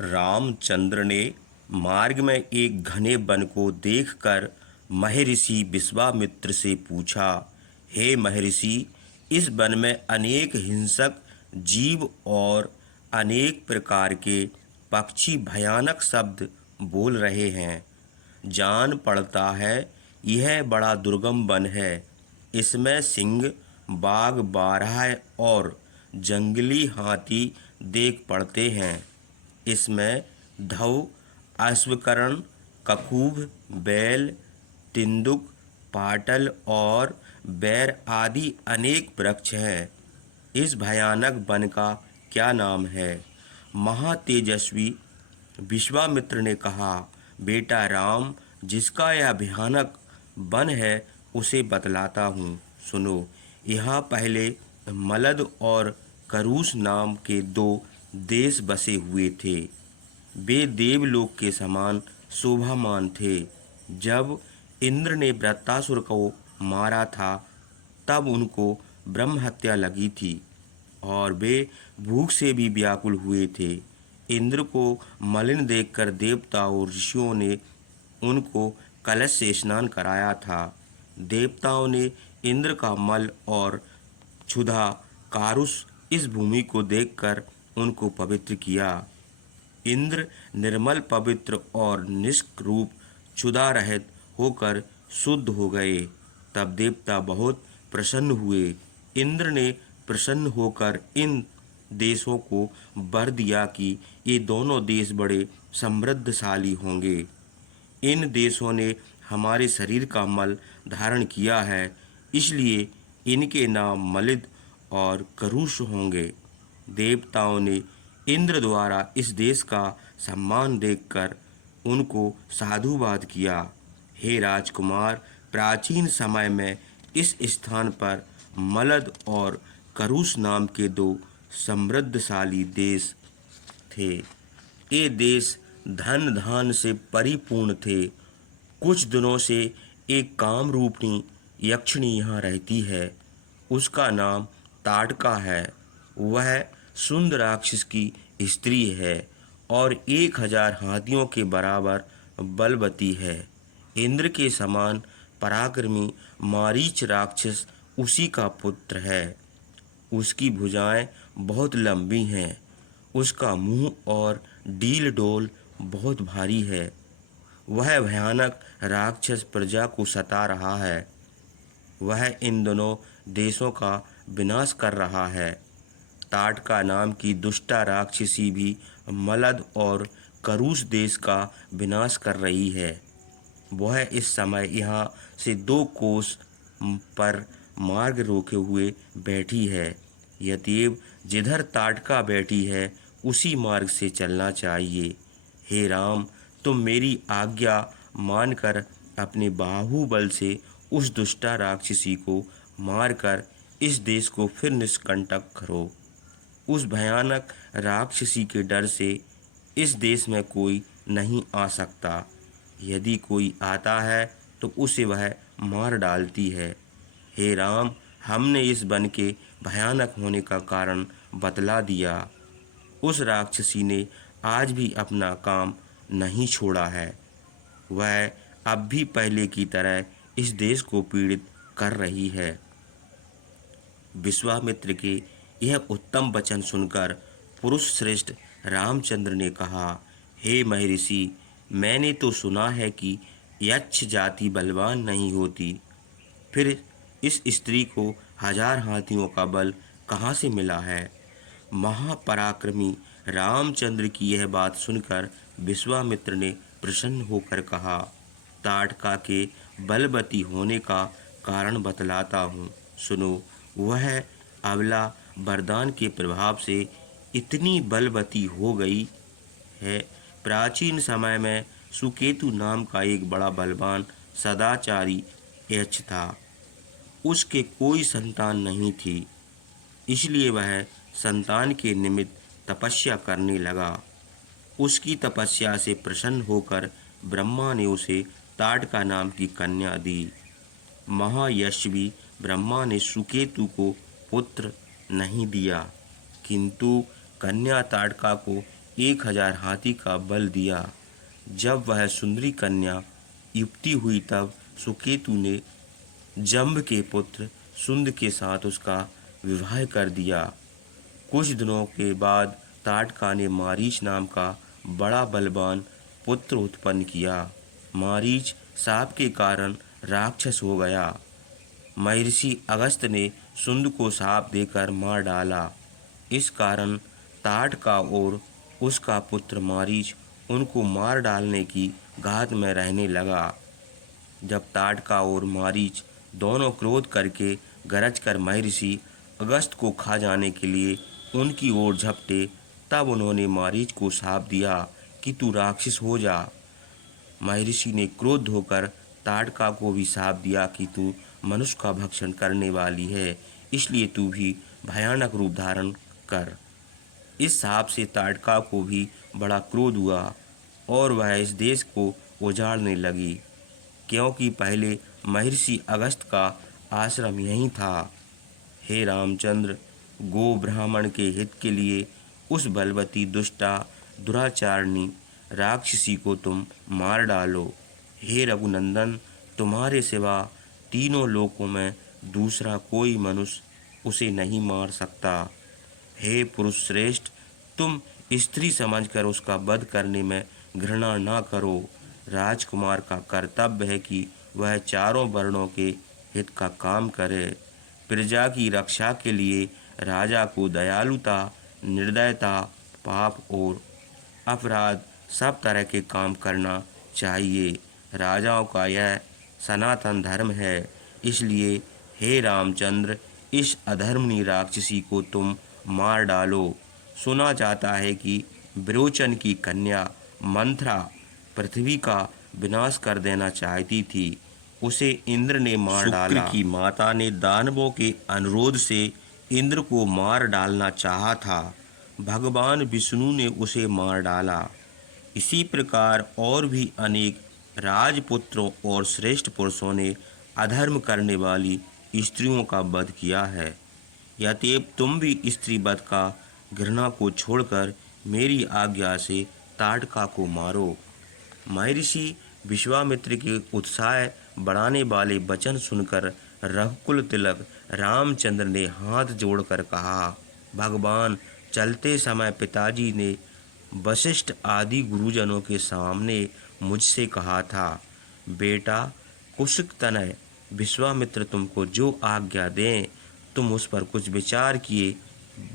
रामचंद्र ने मार्ग में एक घने वन को देखकर महर्षि विश्वामित्र से पूछा, हे महर्षि, इस वन में अनेक हिंसक जीव और अनेक प्रकार के पक्षी भयानक शब्द बोल रहे हैं। जान पड़ता है यह बड़ा दुर्गम वन है। इसमें सिंह, बाघ, बारह और जंगली हाथी देख पड़ते हैं। इसमें धव, अश्वकर्ण, ककुभ, बैल, तेंदुक, पाटल और बैर आदि अनेक वृक्ष हैं। इस भयानक वन का क्या नाम है? महातेजस्वी विश्वामित्र ने कहा, बेटा राम, जिसका यह भयानक वन है उसे बतलाता हूँ, सुनो। यहाँ पहले मलद और करूस नाम के दो देश बसे हुए थे। वे देवलोक के समान शोभामान थे। जब इंद्र ने वृत्तासुर को मारा था तब उनको ब्रह्म हत्या लगी थी और वे भूख से भी व्याकुल हुए थे। इंद्र को मलिन देखकर देवताओं और ऋषियों ने उनको कलश से स्नान कराया था। देवताओं ने इंद्र का मल और क्षुधा कारुस इस भूमि को देखकर उनको पवित्र किया। इंद्र निर्मल, पवित्र और निष्क्रूप, क्षुधा रहित होकर शुद्ध हो गए। तब देवता बहुत प्रसन्न हुए। इंद्र ने प्रसन्न होकर इन देशों को वर दिया कि ये दोनों देश बड़े समृद्धशाली होंगे। इन देशों ने हमारे शरीर का मल धारण किया है, इसलिए इनके नाम मलिद और करूष होंगे। देवताओं ने इंद्र द्वारा इस देश का सम्मान देखकर उनको साधुवाद किया। हे राजकुमार, प्राचीन समय में इस स्थान पर मलद और करूष नाम के दो समृद्धशाली देश थे। ये देश धन धान से परिपूर्ण थे। कुछ दिनों से एक कामरूपिणी यक्षिणी यहाँ रहती है। उसका नाम ताड़का है। वह सुंदर राक्षस की स्त्री है और 1000 हाथियों के बराबर बलवती है। इंद्र के समान पराक्रमी मारीच राक्षस उसी का पुत्र है। उसकी भुजाएं बहुत लंबी हैं। उसका मुंह और डील डोल बहुत भारी है। वह भयानक राक्षस प्रजा को सता रहा है। वह इन दोनों देशों का विनाश कर रहा है। ताड़का नाम की दुष्टा राक्षसी भी मलद और करूस देश का विनाश कर रही है। वह इस समय यहाँ से 2 कोस पर मार्ग रोके हुए बैठी है। यद्यप जिधर ताड़का बैठी है उसी मार्ग से चलना चाहिए। हे राम, तुम मेरी आज्ञा मानकर अपने बाहुबल से उस दुष्टा राक्षसी को मारकर इस देश को फिर निष्कंटक करो। उस भयानक राक्षसी के डर से इस देश में कोई नहीं आ सकता। यदि कोई आता है तो उसे वह मार डालती है। हे राम, हमने इस वन के भयानक होने का कारण बतला दिया। उस राक्षसी ने आज भी अपना काम नहीं छोड़ा है। वह अब भी पहले की तरह इस देश को पीड़ित कर रही है। विश्वामित्र के यह उत्तम वचन सुनकर पुरुष श्रेष्ठ रामचंद्र ने कहा, हे महर्षि, मैंने तो सुना है कि यक्ष जाति बलवान नहीं होती, फिर इस स्त्री को 1000 हाथियों का बल कहाँ से मिला है? महापराक्रमी रामचंद्र की यह बात सुनकर विश्वामित्र ने प्रसन्न होकर कहा, ताड़का के बलवती होने का कारण बतलाता हूँ, सुनो। वह अबला वरदान के प्रभाव से इतनी बलवती हो गई है। प्राचीन समय में सुकेतु नाम का एक बड़ा बलवान सदाचारी यक्ष था। उसके कोई संतान नहीं थी, इसलिए वह संतान के निमित्त तपस्या करने लगा। उसकी तपस्या से प्रसन्न होकर ब्रह्मा ने उसे ताड़का नाम की कन्या दी। महायशवी ब्रह्मा ने सुकेतु को पुत्र नहीं दिया, किंतु कन्या ताड़का को 1000 हाथी का बल दिया। जब वह सुंदरी कन्या युवती हुई तब सुकेतु ने जम्ब के पुत्र सुंद के साथ उसका विवाह कर दिया। कुछ दिनों के बाद ताड़का ने मारीच नाम का बड़ा बलवान पुत्र उत्पन्न किया। मारीच शाप के कारण राक्षस हो गया। महर्षि अगस्त्य ने सुंद को शाप देकर मार डाला। इस कारण ताड़का और उसका पुत्र मारीच उनको मार डालने की घात में रहने लगा। जब ताड़का और मारीच दोनों क्रोध करके गरज कर महर्षि अगस्त्य को खा जाने के लिए उनकी ओर झपटे, तब उन्होंने मारीच को शाप दिया कि तू राक्षस हो जा। महर्षि ने क्रोध होकर ताड़का को भी शाप दिया कि तू मनुष्य का भक्षण करने वाली है, इसलिए तू भी भयानक रूप धारण कर। इस शाप से ताड़का को भी बड़ा क्रोध हुआ और वह इस देश को उजाड़ने लगी, क्योंकि पहले महर्षि अगस्त्य का आश्रम यहीं था। हे रामचंद्र, गो ब्राह्मण के हित के लिए उस बलवती दुष्टा दुराचारणी राक्षसी को तुम मार डालो। हे रघुनंदन, तुम्हारे सिवा तीनों लोकों में दूसरा कोई मनुष्य उसे नहीं मार सकता। हे पुरुष श्रेष्ठ, तुम स्त्री समझकर उसका वध करने में घृणा ना करो। राजकुमार का कर्तव्य है कि वह चारों वर्णों के हित का काम करे। प्रजा की रक्षा के लिए राजा को दयालुता, निर्दयता, पाप और अपराध सब तरह के काम करना चाहिए। राजाओं का यह सनातन धर्म है। इसलिए हे रामचंद्र, इस अधर्मनी राक्षसी को तुम मार डालो। सुना जाता है कि विरोचन की कन्या मंथरा पृथ्वी का विनाश कर देना चाहती थी। उसे इंद्र ने मार डाला। शुक्र की माता ने दानवों के अनुरोध से इंद्र को मार डालना चाहा था। भगवान विष्णु ने उसे मार डाला। इसी प्रकार और भी अनेक राजपुत्रों और श्रेष्ठ पुरुषों ने अधर्म करने वाली स्त्रियों का वध किया है। यद्यप तुम भी स्त्री वध का घृणा को छोड़कर मेरी आज्ञा से ताड़का को मारो। महर्षि विश्वामित्र के उत्साह बढ़ाने वाले वचन सुनकर रघुकुल तिलक रामचंद्र ने हाथ जोड़कर कहा, भगवान, चलते समय पिताजी ने वशिष्ठ आदि गुरुजनों के सामने मुझसे कहा था, बेटा कुशक तनय विश्वामित्र तुमको जो आज्ञा दें तुम उस पर कुछ विचार किए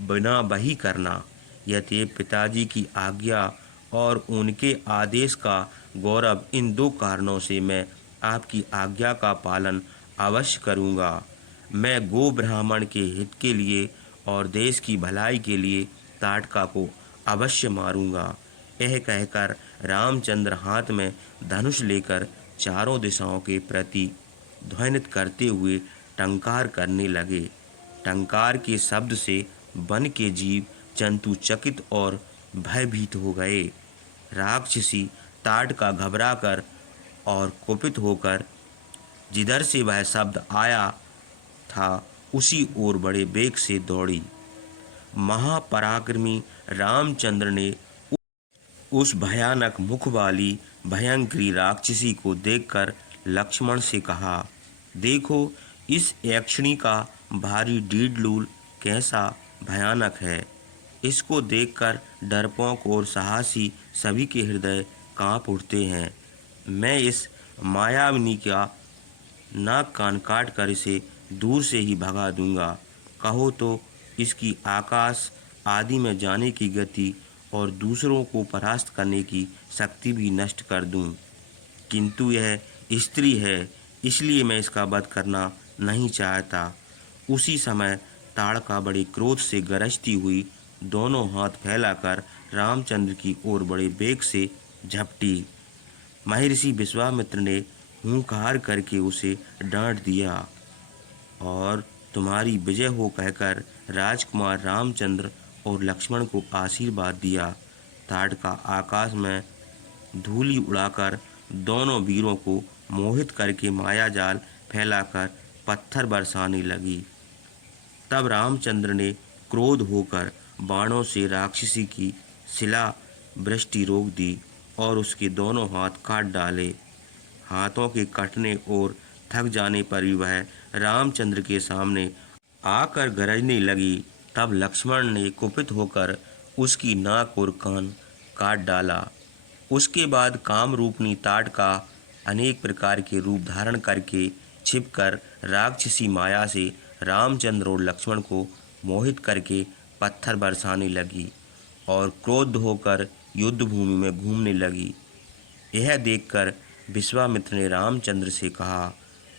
बिना वही करना। यद्यप पिताजी की आज्ञा और उनके आदेश का गौरव, इन दो कारणों से मैं आपकी आज्ञा का पालन अवश्य करूँगा। मैं गो ब्राह्मण के हित के लिए और देश की भलाई के लिए ताड़का को अवश्य मारूंगा। यह कहकर रामचंद्र हाथ में धनुष लेकर चारों दिशाओं के प्रति ध्वनित करते हुए टंकार करने लगे। टंकार के शब्द से वन के जीव जंतु चकित और भयभीत हो गए। राक्षसी ताड़का घबराकर और कुपित होकर जिधर से वह शब्द आया था उसी ओर बड़े वेग से दौड़ी। महापराक्रमी रामचंद्र ने उस भयानक मुख वाली भयंकरी राक्षसी को देखकर लक्ष्मण से कहा, देखो इस यक्षिणी का भारी डीडलूल कैसा भयानक है। इसको देखकर डरपोक और साहसी सभी के हृदय कांप उठते हैं। मैं इस मायाविनी का नाक कान काट कर इसे दूर से ही भगा दूंगा। कहो तो इसकी आकाश आदि में जाने की गति और दूसरों को परास्त करने की शक्ति भी नष्ट कर दूं। किंतु यह स्त्री है, इसलिए मैं इसका वध करना नहीं चाहता। उसी समय ताड़का बड़े क्रोध से गरजती हुई दोनों हाथ फैलाकर रामचंद्र की ओर बड़े वेग से झपटी। महर्षि विश्वामित्र ने हुंकार करके उसे डांट दिया और तुम्हारी विजय हो कहकर राजकुमार रामचंद्र और लक्ष्मण को आशीर्वाद दिया। ताड़का आकाश में धूलि उड़ाकर दोनों वीरों को मोहित करके मायाजाल फैलाकर पत्थर बरसाने लगी। तब रामचंद्र ने क्रोध होकर बाणों से राक्षसी की शिला वृष्टि रोक दी और उसके दोनों हाथ काट डाले। हाथों के कटने और थक जाने पर भी वह रामचंद्र के सामने आकर गरजने लगी। तब लक्ष्मण ने कुपित होकर उसकी नाक और कान काट डाला। उसके बाद कामरूपनी ताड़का अनेक प्रकार के रूप धारण करके छिपकर राक्षसी माया से रामचंद्र और लक्ष्मण को मोहित करके पत्थर बरसाने लगी और क्रोध होकर युद्ध भूमि में घूमने लगी। यह देखकर विश्वामित्र ने रामचंद्र से कहा,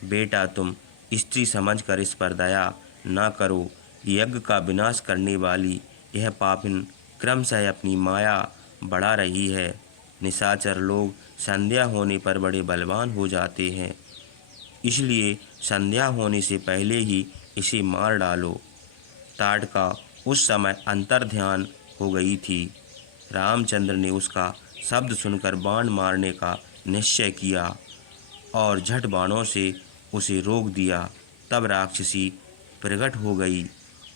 बेटा तुम स्त्री समझकर इस पर दया न करो। यज्ञ का विनाश करने वाली यह पापिन क्रमशः अपनी माया बढ़ा रही है। निशाचर लोग संध्या होने पर बड़े बलवान हो जाते हैं, इसलिए संध्या होने से पहले ही इसे मार डालो। ताड़का उस समय अंतर्ध्यान हो गई थी। रामचंद्र ने उसका शब्द सुनकर बाण मारने का निश्चय किया और झट बाणों से उसे रोक दिया। तब राक्षसी प्रकट हो गई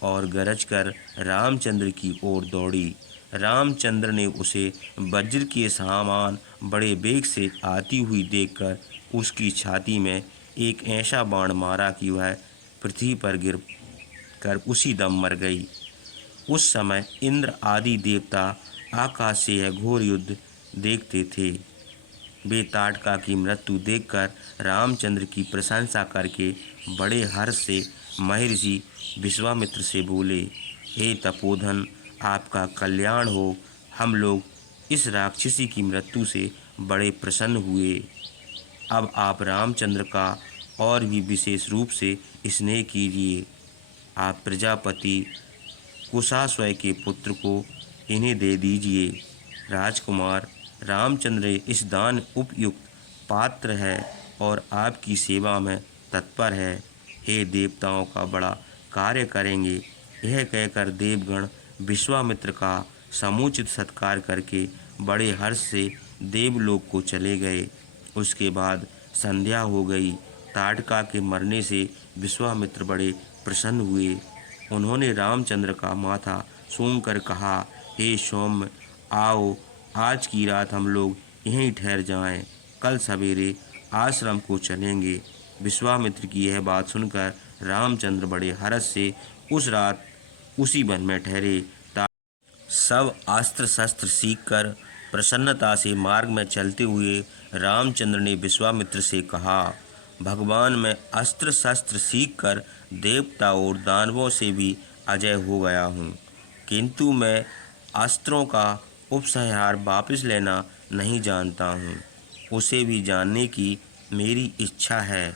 और गरजकर रामचंद्र की ओर दौड़ी। रामचंद्र ने उसे वज्र के समान बड़े वेग से आती हुई देखकर उसकी छाती में एक ऐसा बाण मारा कि वह पृथ्वी पर गिर कर उसी दम मर गई। उस समय इंद्र आदि देवता आकाश से यह घोर युद्ध देखते थे। वे ताड़का की मृत्यु देखकर रामचंद्र की प्रशंसा करके बड़े हर्ष से महर्षि विश्वामित्र से बोले, हे तपोधन, आपका कल्याण हो। हम लोग इस राक्षसी की मृत्यु से बड़े प्रसन्न हुए। अब आप रामचंद्र का और भी विशेष रूप से स्नेह कीजिए। आप प्रजापति कुशाश्वय के पुत्र को इन्हें दे दीजिए। राजकुमार रामचंद्र इस दान उपयुक्त पात्र है और आपकी सेवा में तत्पर है। हे देवताओं का बड़ा कार्य करेंगे। यह कहकर देवगण विश्वामित्र का समुचित सत्कार करके बड़े हर्ष से देवलोक को चले गए। उसके बाद संध्या हो गई। ताड़का के मरने से विश्वामित्र बड़े प्रसन्न हुए। उन्होंने रामचंद्र का माथा सूंघकर कहा, हे सौम्य, आओ आज की रात हम लोग यहीं ठहर जाएं। कल सवेरे आश्रम को चलेंगे। विश्वामित्र की यह बात सुनकर रामचंद्र बड़े हर्ष से उस रात उसी वन में ठहरे। सब अस्त्र शस्त्र सीखकर प्रसन्नता से मार्ग में चलते हुए रामचंद्र ने विश्वामित्र से कहा, भगवान, मैं अस्त्र शस्त्र सीखकर देवता और दानवों से भी अजय हो गया हूँ, किंतु मैं अस्त्रों का उपसंहार वापस लेना नहीं जानता हूँ। उसे भी जानने की मेरी इच्छा है।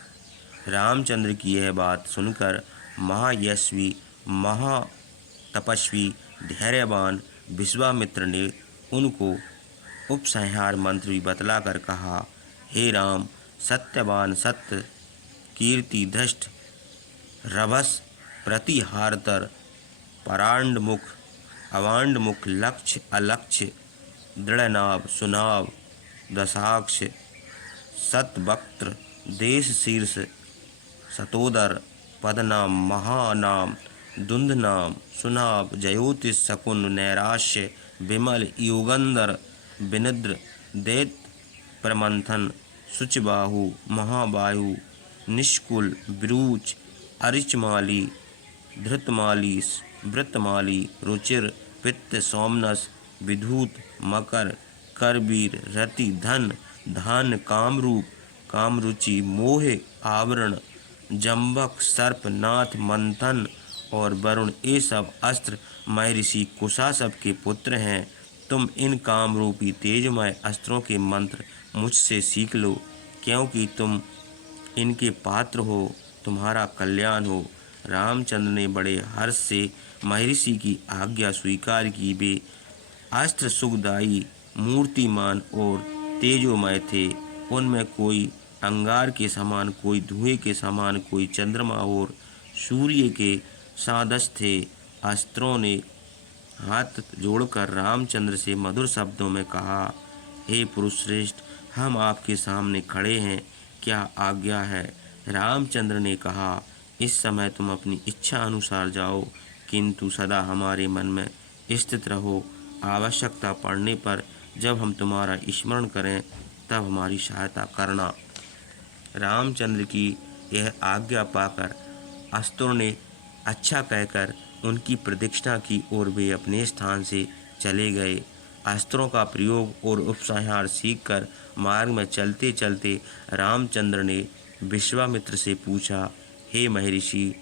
रामचंद्र की यह बात सुनकर महायशस्वी महातपस्वी धैर्यवान विश्वामित्र ने उनको उपसंहार मंत्र भी बतलाकर कहा, हे राम, सत्यवान, सत्य कीर्ति धृष्ट, रभस प्रतिहारतर, परांडमुख अवांडमुख, लक्ष्य अलक्ष्य, दृढ़नाभ सुनाभ, दशाक्ष, सतवक्त्र, देश शीर्ष, सतोदर, पदनाम, महानाम, दुंदनाम, सुनाभ, जयोतिष, शकुन, नैराश्य, विमल, युगंधर, विनिद्र, दैत प्रमंथन, शुचबाहु, महाबाहु, निष्कुल, विरूच, अरिचमाली, धृतमाली, वृतमाली, रुचिर, पित्त, सोमनस, विधूत, मकर, करवीर, रति, धन, धान, कामरूप, कामरुचि, मोह, आवरण, जम्बक, सर्प, नाथ, मंथन और वरुण, ये सब अस्त्र महर्षि कुशासव के पुत्र हैं। तुम इन कामरूपी तेजमय अस्त्रों के मंत्र मुझसे सीख लो, क्योंकि तुम इनके पात्र हो। तुम्हारा कल्याण हो। रामचंद्र ने बड़े हर्ष से महर्षि की आज्ञा स्वीकार की। वे अस्त्र सुखदायी, मूर्तिमान और तेजोमय थे। उनमें कोई अंगार के समान, कोई धुएं के समान, कोई चंद्रमा और सूर्य के सादृश थे। अस्त्रों ने हाथ जोड़कर रामचंद्र से मधुर शब्दों में कहा, हे पुरुष श्रेष्ठ, हम आपके सामने खड़े हैं, क्या आज्ञा है। रामचंद्र ने कहा, इस समय तुम अपनी इच्छा अनुसार जाओ, किंतु सदा हमारे मन में स्थित रहो। आवश्यकता पड़ने पर जब हम तुम्हारा स्मरण करें तब हमारी सहायता करना। रामचंद्र की यह आज्ञा पाकर अस्त्रों ने अच्छा कहकर उनकी प्रदक्षिणा की और वे अपने स्थान से चले गए। अस्त्रों का प्रयोग और उपसंहार सीखकर मार्ग में चलते चलते रामचंद्र ने विश्वामित्र से पूछा, हे महर्षि,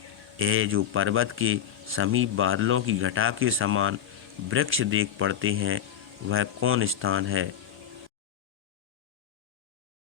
यह जो पर्वत के समीप बादलों की घटा के समान वृक्ष देख पड़ते हैं, वह कौन स्थान है?